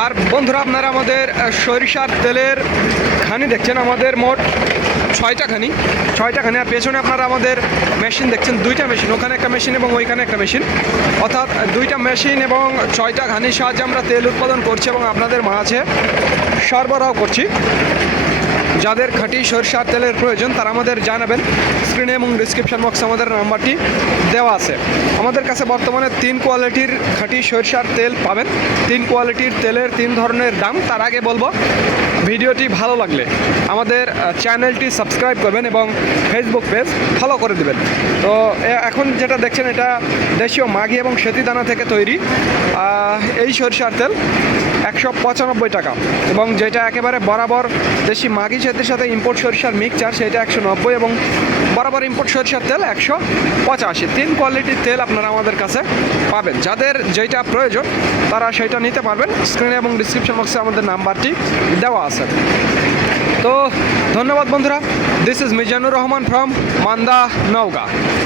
আর বন্ধুরা আপনারা আমাদের সরিষার তেলের খানি দেখছেন, আমাদের মোট ছয়টা খানি আর পেছনে আপনারা আমাদের মেশিন দেখছেন, দুইটা মেশিন, ওখানে একটা মেশিন এবং ওইখানে একটা মেশিন, অর্থাৎ দুইটা মেশিন এবং ছয়টা খানির সাহায্যে আমরা তেল উৎপাদন করছি এবং আপনাদের মাঝে সরবরাহ করছি। যাদের খাঁটি সরিষার তেলের প্রয়োজন তারা আমাদের জানাবেন, স্ক্রিনে এবং ডিসক্রিপশন বক্সে আমাদের নাম্বারটি দেওয়া আছে। আমাদের কাছে বর্তমানে 3 কোয়ালিটির খাঁটি সরিষার তেল পাবেন। 3 কোয়ালিটির তেলের 3 ধরনের দাম। তার আগে বলবো, ভিডিওটি ভালো লাগলে আমাদের চ্যানেলটি সাবস্ক্রাইব করবেন এবং ফেসবুক পেজ ফলো করে দেবেন। তো এখন যেটা দেখছেন এটা দেশীয় মাঘি এবং সেতি দানা থেকে তৈরি এই সরিষার তেল 195 টাকা, এবং যেটা একেবারে বরাবর দেশি মাঘি সেতির সাথে ইম্পোর্ট সরিষার মিক্সচার সেটা 190, এবং বরাবর ইম্পোর্ট সরিষার তেল 185। 3 কোয়ালিটির তেল আপনারা আমাদের কাছে পাবেন। যাদের যেটা প্রয়োজন তারা সেটা নিতে পারবেন। স্ক্রিনে এবং ডিসক্রিপশন বক্সে আমাদের নাম্বারটি দেওয়া আছে। তো ধন্যবাদ বন্ধুরা। This is Mizanur Rahman from Manda, Naogaon.